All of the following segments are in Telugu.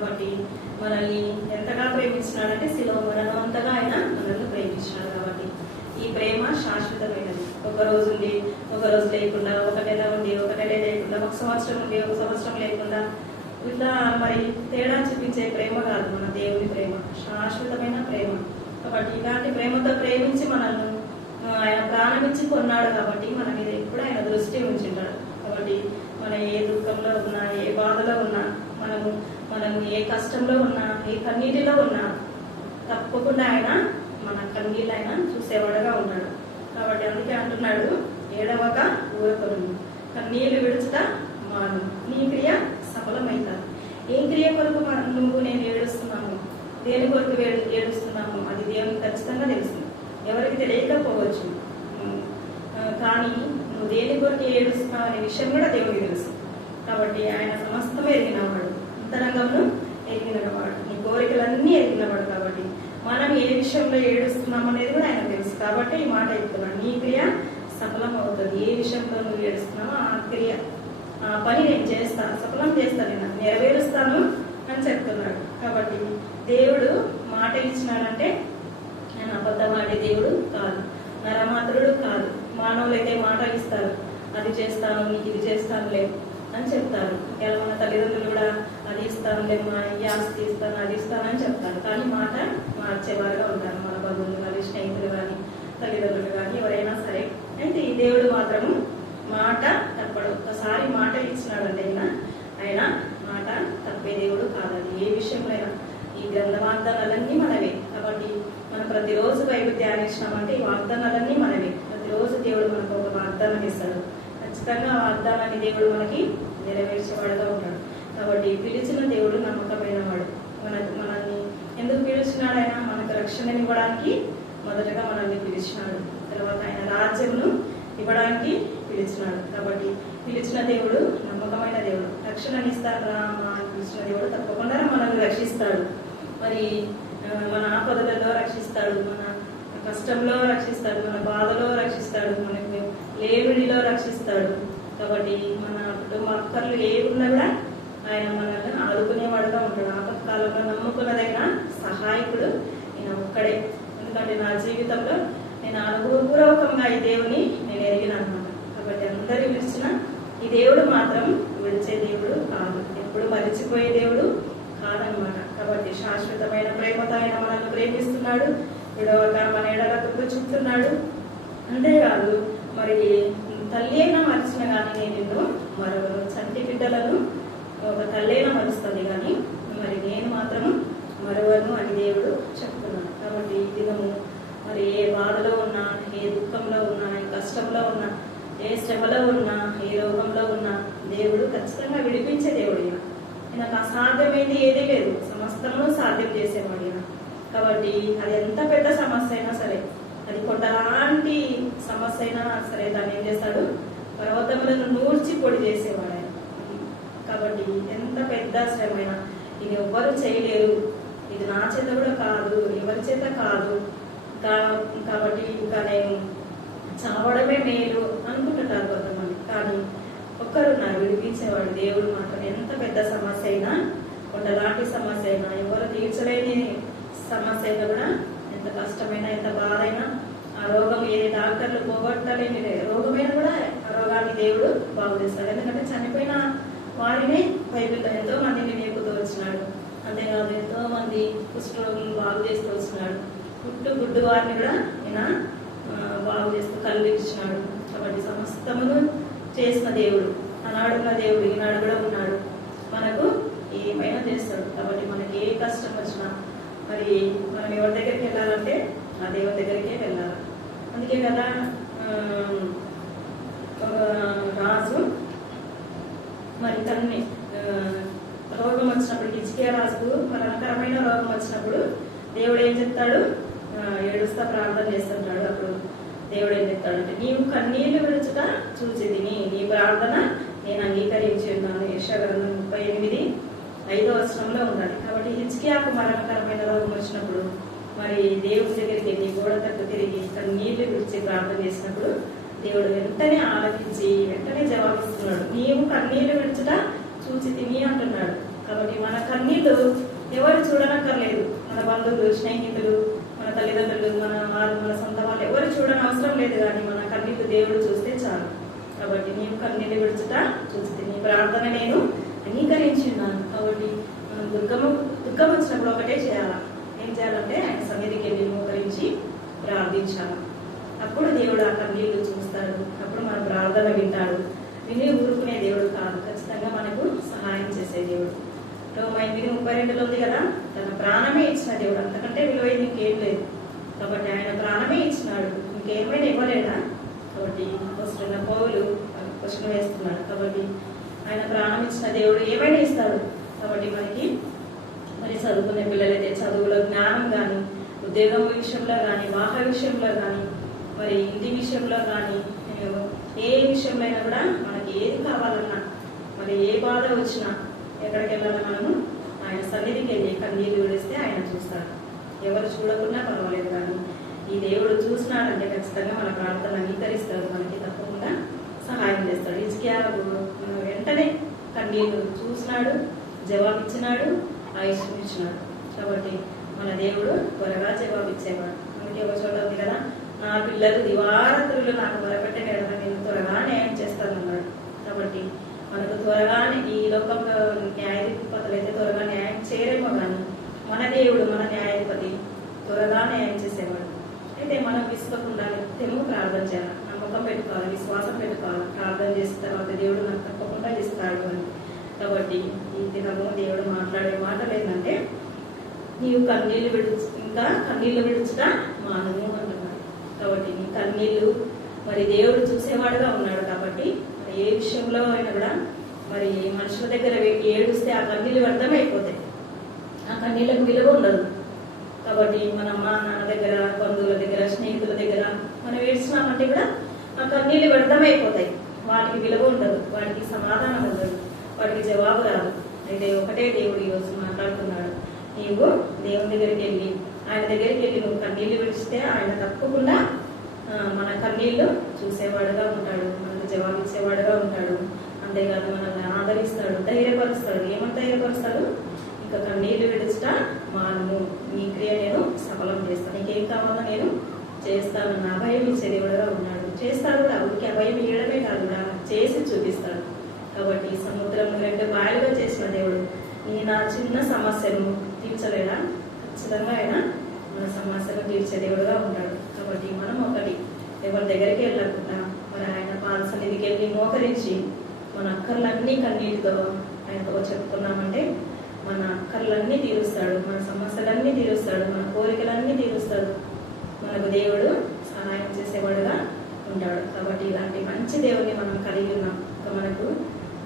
కాబట్టి మనల్ని ఎంతగా ప్రేమించినాడంటే శిలువ మరణం అంతగా ఆయన మనల్ని ప్రేమించినాడు. కాబట్టి ఈ ప్రేమ శాశ్వతమైనది. ఒక రోజు ఉండి ఒక రోజు లేకుండా, ఒక నెల ఉండి ఒక నెల లేకుండా, ఒక సంవత్సరం ఉండి ఒక సంవత్సరం లేకుండా, ఇట్లా మరి తేడా చూపించే ప్రేమ కాదు మన దేవుని ప్రేమ, శాశ్వతమైన ప్రేమ. కాబట్టి ఇలాంటి ప్రేమతో ప్రేమించి మనల్ని ఆయన ప్రాణమిచ్చి కొన్నాడు. కాబట్టి మన మీద ఎప్పుడు ఆయన దృష్టి ఉంచుంటాడు. కాబట్టి మన ఏ దుఃఖంలో ఉన్నా, ఏ బాధలో ఉన్నా, మనం ఏ కష్టంలో ఉన్నా, ఏ కన్నీటిలో ఉన్నా తప్పకుండా ఆయన మన కన్నీళ్ళు ఆయన చూసేవాడుగా ఉన్నాడు. కాబట్టి అందుకే అంటున్నాడు, ఏడవక ఊరకొను, కన్నీళ్లు విడుచుట మాను, నీ క్రియ సఫలమైతారు. ఏ క్రియ కొరకు నువ్వు నేను ఏడుస్తున్నాము, దేని కొరకు ఏడుస్తున్నాము అది దేవునికి ఖచ్చితంగా తెలుస్తుంది. ఎవరికి తెలియకపోవచ్చు, కానీ నువ్వు దేని కొరకు ఏడుస్తున్నావు అనే విషయం కూడా దేవుడికి తెలుసు. కాబట్టి ఆయన సమస్తం ఎరిగినవాడు, అంతరంగంను ఎరిగినవాడు, నీ కోరికలన్నీ ఎరిగినవాడు. కాబట్టి మనం ఏ విషయంలో ఏడుస్తున్నాం అనేది కూడా ఆయన తెలుసు. కాబట్టి ఈ మాట చెప్తున్నాడు, నీ క్రియ సఫలం అవుతుంది. ఏ విషయంలో నువ్వు ఏడుస్తున్నావో ఆ క్రియ, ఆ పని నేను చేస్తాను, సఫలం చేస్తాను, నేను నెరవేరుస్తాను అని చెప్తున్నాడు. కాబట్టి దేవుడు మాట ఇచ్చినాడంటే ఆయన అబద్ధమాడే దేవుడు కాదు, నరమాత్రుడు కాదు. మానవులైతే మాట ఇస్తారు, అది చేస్తాను, నీకు ఇది చేస్తానులే అని చెప్తారు. ఇలా మన తల్లిదండ్రులు కూడా అది ఇస్తానులే, మా ఈ ఆస్తి ఇస్తాను, అది ఇస్తాను అని చెప్తారు. కానీ మాట మార్చేవారుగా ఉంటారు, మన బంధువులు కానీ, స్నేహితులు కానీ, తల్లిదండ్రులు కానీ, ఎవరైనా సరే. అయితే ఈ దేవుడు మాత్రము మాట తప్పడు. ఒక్కసారి మాట ఇచ్చినాడంటే ఆయన మాట తప్పే దేవుడు కాదు. అది ఏ విషయంలో అయినా. ఈ గ్రంథ వాగ్దానాలన్నీ మనవే. కాబట్టి మనం ప్రతిరోజు బైబిల్ ధ్యానించినామంటే ఈ వాగ్దానాలన్నీ మనవే. ప్రతిరోజు దేవుడు మనకు ఒక వాగ్దానం ఇస్తాడు. ఖచ్చితంగా ఆ వాగ్దానాన్ని దేవుడు మనకి నెరవేర్చేవాడుగా ఉంటాడు. కాబట్టి పిలిచిన దేవుడు నమ్మకమైన వాడు. మనల్ని ఎందుకు పిలిచినాడు? ఆయన మనకు రక్షణనివ్వడానికి మొదటగా మనల్ని పిలిచినాడు. తర్వాత ఆయన రాజ్యంను ఇవ్వడానికి పిలిచినాడు. కాబట్టి పిలిచిన దేవుడు నమ్మకమైన దేవుడు. రక్షణనిస్తాడు అని పిలిచిన దేవుడు తప్పకుండా మనల్ని రక్షిస్తాడు. మరి మన ఆపదలలో రక్షిస్తాడు, మన కష్టంలో రక్షిస్తాడు, మన బాధలో రక్షిస్తాడు, మనకు లేమిడిలో రక్షిస్తాడు. కాబట్టి మన కుటుంబ అక్కర్లు ఏమున్నా కూడా ఆయన మనల్ని ఆదుకునేవాడుగా ఉంటాడు. ఆపత్కాలంలో నమ్ముకున్నదైనా సహాయకుడు ఈయన ఒక్కడే. ఎందుకంటే నా జీవితంలో నేను అనుభవపూర్వకంగా ఈ దేవుని నేను ఎరిగినాను. కాబట్టి అందరూ పిలిచిన ఈ దేవుడు మాత్రం విడిచే దేవుడు కాదు, ఎప్పుడు మరిచిపోయే దేవుడు కాదనమాట. కాబట్టి శాశ్వతమైన ప్రేమతో ఆయన మనల్ని ప్రేమిస్తున్నాడు, విడవక మన ఎడలకు చుట్టున్నాడు. అంతేకాదు, మరి తల్లి అయినా మరిచిన కానీ నేను నిన్ను మరొకరు, చంటి బిడ్డలను ఒక తల్లి అయినా మరుస్తుంది కానీ మరి నేను మాత్రం మరొకరు అని దేవుడు చెప్తున్నాడు. కాబట్టి ఈ దినము మరి ఏ బాధలో ఉన్నా, ఏ దుఃఖంలో ఉన్నా, ఏ కష్టంలో ఉన్నా, ఏ శ్రమలో ఉన్నా, ఏ రోగంలో ఉన్నా దేవుడు ఖచ్చితంగా విడిపించే దేవుడు. ఈయనకు అసాధ్యమైంది ఏదీ లేదు, సమస్తము సాధ్యం చేసేవాడు ఈయన. కాబట్టి అది ఎంత పెద్ద సమస్య అయినా సరే, అది కొండలాంటి సమస్య అయినా సరే, దాన్ని ఏం చేస్తాడు? పర్వతములను నూర్చి పొడి చేసేవాడు ఆయన. కాబట్టి ఎంత పెద్ద శ్రమైనా ఇది ఎవ్వరు చేయలేరు, ఇది నా చేత కూడా కాదు, ఎవరి చేత కాదు, కాబట్టి ఇంకా నేను చావడమే మేలు అనుకుంటుంటారు కొంతమంది. కానీ ఒక్కరున్నారు విడిపించేవాడు దేవుడు మాత్రం. ఎంత పెద్ద సమస్య అయినా, కొండలాంటి సమస్య అయినా, ఎవరు తీర్చలేని సమస్య అయినా కూడా, ఎంత కష్టమైనా, ఎంత బాధ అయినా, ఆ రోగం ఏది డాక్టర్లు పోగొట్టలేని రోగమైనా కూడా ఆ రోగాన్ని దేవుడు బాగు చేస్తాడు. ఎందుకంటే చనిపోయిన వారిని బైబిల్లో ఎంతో మందిని లేపుతూ వచ్చినాడు. అంతేకాదు ఎంతో మంది కుష్ఠరోగులను బాగు చేస్తూ వచ్చినాడు. గుడ్డు వారిని కూడా ఈయన బాగు చేస్తూ కల్పించినాడు. కాబట్టి సమస్తమును చేసిన దేవుడు, ఆనాడున్న దేవుడు ఈనాడు కూడా ఉన్నాడు, మనకు ఏమైనా చేస్తాడు. కాబట్టి మనకి ఏ కష్టం వచ్చినా మరి మనం ఎవరి దగ్గరికి వెళ్ళాలంటే ఆ దేవుడి దగ్గరికే వెళ్ళాలి. అందుకే కదా రాజు మరి తన్ని రోగం వచ్చినప్పుడు, హిజ్కియా రాజుకు మరణకరమైన రోగం వచ్చినప్పుడు దేవుడు ఏం చెప్తాడు? ఏడుస్తా ప్రార్థన చేస్తుంటాడు. అప్పుడు దేవుడు ఏం చెప్తాడంటే, నీవు కన్నీళ్లు విడుచుట చూచితిని, నీ ప్రార్థన నేను అంగీకరించి ఉన్నాను. యెషయా గ్రంథం 38:5 ఉండాలి. కాబట్టి హిజ్కియాకు మరణకరమైన రోగం వచ్చినప్పుడు మరి దేవుడి దగ్గరికి వెళ్ళి గోడ తట్టు తిరిగి కన్నీళ్లు విడిచి ప్రార్థన చేసినప్పుడు దేవుడు వెంటనే ఆలకించి వెంటనే జవాబిస్తున్నాడు. నీవు కన్నీళ్లు విడుచుట చూచితిని అంటున్నాడు. కాబట్టి మన కన్నీళ్లు కన్నీళ్లు ఎవరు చూడనక్కర్లేదు. మన బంధువులు, స్నేహితులు, మన తల్లిదండ్రులు, మన సొంత వాళ్ళు ఎవరు చూడని అవసరం లేదు. కానీ మన కన్నీళ్లు దేవుడు చూస్తే చాలు. కాబట్టి నీవు కన్నీళ్ళు విడుచుట చూస్తే నీ ప్రార్థన నేను అంగీకరించున్నాను. కాబట్టి మనం దుఃఖం వచ్చినప్పుడు ఒకటే చేయాలా, ఏం చేయాలంటే ఆయన సన్నిధికి వెళ్ళి మోకరించి ప్రార్థించాలి. అప్పుడు దేవుడు ఆ కన్నీళ్లు చూస్తాడు. అప్పుడు మన ప్రార్థన వింటాడు. విని ఊరుకునే దేవుడు కాదు, ఖచ్చితంగా మనకు సహాయం చేసే దేవుడు. రోమా 8:32 ఉంది కదా, తన ప్రాణమే ఇచ్చిన దేవుడు. అంతకంటే విలువైంది ఇంకేం లేదు. కాబట్టి ఆయన ప్రాణమే ఇచ్చినాడు, ఇంకేమైనా ఇవ్వలేదా? కాబట్టి వస్తున్న పౌలు క్వశ్చన్ వేస్తున్నాడు. కాబట్టి ఆయన ప్రాణం ఇచ్చిన దేవుడు ఏమైనా ఇస్తాడు. కాబట్టి మరి చదువుకునే పిల్లలైతే చదువులో జ్ఞానం కానీ, ఉద్యోగం విషయంలో కానీ, వాహ విషయంలో కానీ, మరి ఇంటి విషయంలో కానీ, ఏ విషయంలో అయినా కూడా మనకి ఏది కావాలన్నా, మరి ఏ బాధ వచ్చినా, ఎక్కడికి వెళ్ళాలన్నా మనము ఆయన సన్నిధికి వెళ్ళి కన్నీళ్ళు విడిస్తే ఆయన చూస్తాడు. ఎవరు చూడకున్నా పర్వాలేదు, కానీ ఈ దేవుడు చూసినాడంటే ఖచ్చితంగా మన ప్రార్థన అంగీకరిస్తాడు, మనకి తప్పకుండా సహాయం చేస్తాడు. హిజ్కియాకు వెంటనే కన్నీళ్ళు చూసినాడు, జవాబిచ్చినాడు, ఆయుష్యం ఇచ్చినాడు. కాబట్టి మన దేవుడు త్వరగా జవాబిచ్చేవాడు. మనకి ఒక చోట ఉంది కదా, నా పిల్లలు దివారాత్రులు నాకు మొరపెట్టగలరా, నేను త్వరగా న్యాయం చేస్తానన్నాడు. కాబట్టి మనకు త్వరగానే ఈ లోకంలో న్యాయాధిపతులు అయితే త్వరగా న్యాయం చేయరేమో, కానీ మన దేవుడు, మన న్యాయాధిపతి త్వరగా న్యాయం చేసేవాడు. అయితే మనం విసుకకుండా నిత్యము ప్రార్థన చేయాలి, నమ్మకం పెట్టుకోవాలి, విశ్వాసం పెట్టుకోవాలి. ప్రార్థన చేసిన తర్వాత దేవుడు నాకు తప్పకుండా ఇస్తాడు అని. కాబట్టి ఈ దినము దేవుడు మాట్లాడే మాటలు ఏంటంటే, నీవు కన్నీళ్లు విడుచుట మానము అంటున్నాడు. కాబట్టి నీ కన్నీళ్లు మరి దేవుడు చూసేవాడుగా ఉన్నాడు. కాబట్టి ఏ విషయంలో అయినా కూడా మరి మనుషుల దగ్గర ఏడుస్తే ఆ కన్నీళ్ళు వ్యర్థమైపోతాయి, ఆ కన్నీళ్ళకు విలువ ఉండదు. కాబట్టి మన అమ్మ నాన్న దగ్గర, బంధువుల దగ్గర, స్నేహితుల దగ్గర మనం ఏడ్చినామంటే కూడా ఆ కన్నీళ్ళు వ్యర్థమైపోతాయి. వాటికి విలువ ఉండదు, వాటికి సమాధానం ఉండదు, వాటికి జవాబు రాదు. అయితే ఒకటే దేవుడు ఈరోజు మాట్లాడుతున్నాడు, నీవు దేవుని దగ్గరికి వెళ్ళి, ఆయన దగ్గరికి వెళ్ళి నువ్వు కన్నీళ్లు విడిచితే ఆయన తప్పకుండా మన కన్నీళ్లు చూసేవాడుగా ఉంటాడు, మనకు జవాబిచ్చేవాడుగా ఉంటాడు. అంతేకాదు మనల్ని ఆదరిస్తాడు, ధైర్యపరుస్తాడు. ఏమని ధైర్యపరుస్తాడు? ఇంకా కన్నీళ్లు విడుచుట మానము, నీ క్రియ నేను సఫలం చేస్తాను, నీకేం కావాలో నేను చేస్తానన్న అభయం ఇచ్చే దేవుడుగా ఉన్నాడు. చేస్తాడు కూడా, ఊరికి అభయం ఇవ్వడమే కాదు కూడా చేసి చూపిస్తాడు. కాబట్టి సముద్రం 2 పాయలుగా చేసిన దేవుడు నా చిన్న సమస్యను తీర్చలేడా? ఖచ్చితంగా ఆయన మన సమస్యను తీర్చే దేవుడుగా ఉంటాడు. కాబట్టి మనం ఒకటి ఎవరి దగ్గరికి వెళ్ళకుండా మరి ఆయన పాద సన్నిధికి వెళ్ళి మోకరించి మన అక్కర్లన్నీ కన్నీటితో ఆయనతో చెప్పుకున్నామంటే మన అక్కర్లన్నీ తీరుస్తాడు, మన సమస్యలన్నీ తీరుస్తాడు, మన కోరికలన్నీ తీరుస్తాడు. మనకు దేవుడు సహాయం చేసేవాడుగా ఉంటాడు. కాబట్టి ఇలాంటి మంచి దేవుడిని మనం కలిగి ఉన్నాం. మనకు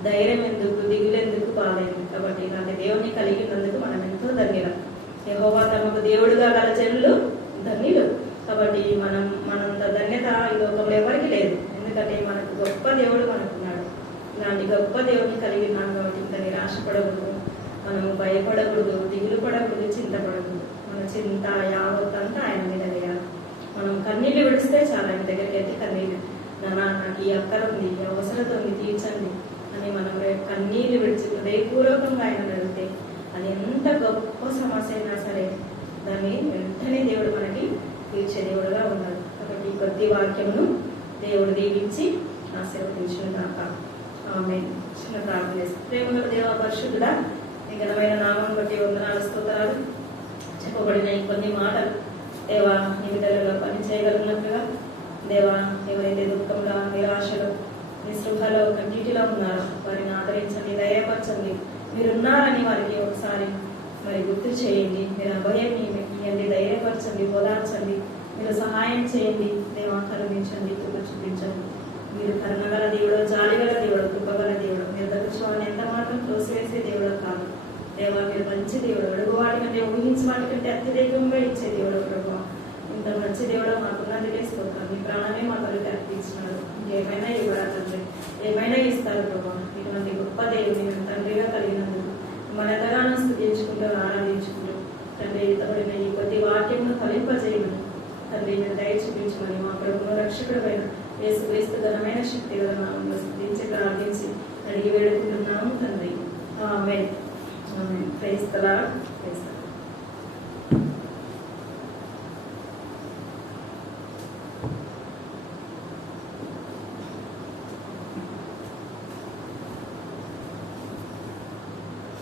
ధైర్యం ఎందుకు, దిగులు ఎందుకు, బాధ ఎందుకు? కాబట్టి ఇలాంటి దేవుడిని కలిగి ఉన్నందుకు మనం ఎంతో ధన్యులం. యెహోవా తమకు దేవుడుగా గల జనులు ధన్యులు. కాబట్టి మనంత ధన్యత ఈ లోకంలో ఎవరికి లేదు. ఎందుకంటే మనకు గొప్ప దేవుడు మనకున్నాడు. ఇలాంటి గొప్ప దేవుడిని కలిగి ఉన్నాం. కాబట్టి ఇంకా నిరాశపడకూడదు, మనము భయపడకూడదు, దిగులు పడకూడదు, చింతపడకూడదు. మన చింత యావత్తంతా ఆయన మీద వేయాలి. మనం కన్నీళ్ళు విడిస్తే చాలా ఆయన దగ్గరికి వెళ్తే కన్నీళ్ళు, నాకు ఈ అక్కర ఉంది, ఈ అవసరత ఉంది, తీర్చండి అని మనం కన్నీళ్ళు విడిచి హృదయపూర్వకంగా ఆయన అడిగితే అది ఎంత గొప్ప సమస్య అయినా సరే దాన్ని వెంటనే దేవుడు మనకి తీర్చే దేవుడుగా ఉన్నాడు. కాబట్టి ఈ కొద్ది వాక్యమును దేవుడు దీవించి ఆశీర్వదించిన దాక ఆమేన్. చిన్న ప్రార్థన చేస్తాం. ప్రేమగల దేవ పరిశుద్ధుడా, నీ ఘనమైన నామం బట్టి వందనాలు, స్తోత్రాలు. చెప్పబడిన ఈ కొన్ని మాటలు దేవా నీ బిడ్డలలో పని చేయగలిగినట్లుగా దేవా, ఎవరైతే దుఃఖంలో, నిరాశలో, నిస్పృహలో, కన్నీటిలో ఉన్నారో వారిని ఆదరించండి, ధైర్యపరచండి. మీరున్నారని వారికి ఒకసారి మరి గుర్తు చేయండి. మీరు అభయం ఇవ్వండి, ధైర్యపరచండి, ఓదార్చండి. మీరు సహాయం చేయండి దేవా, కరుణించండి, కృప చూపించండి. మీరు కరుణగల దేవుడు, జాలిగల దేవుడు, కృపగల దేవుడు. మీరు దక్షిణాన్ని ఎంత మాత్రం తోసివేసే దేవుడు కాదు దేవా. మీరు మంచి దేవుడు, అడుగు వాటి కంటే, ఊహించి వాటి కంటే అత్యధికంగా ఇచ్చే దేవుడు ప్రభావ. ఇంత మంచి దేవుడు మాకున్నది వేసుకోవాలి. మీ ప్రాణమే మా కొరకు అర్పించినాడు. ఇంకేమైనా ఇవ్వడానికి ఏమైనా ఇస్తారు ప్రభావ. ఇటువంటి గొప్ప దేవుని మేము తండ్రిగా కలిగినందుకు మన ఎంతగానో స్తుతించుకుంటూ ఆరాధించుకుంటూ తండ్రి ఇతబడిన ఈ కొద్ది వాక్యంను ఫలింపజేయమని తండ్రి మీరు దయ చూపించమని మా ప్రభువును రక్షకుడమైన యేసుక్రీస్తు ఘనమైన శక్తి గల నామములో స్తుతించి ప్రార్థించి అడిగి వేడుకుంటున్నాము తండ్రి. Amen. Praise the lord. Praise the lord.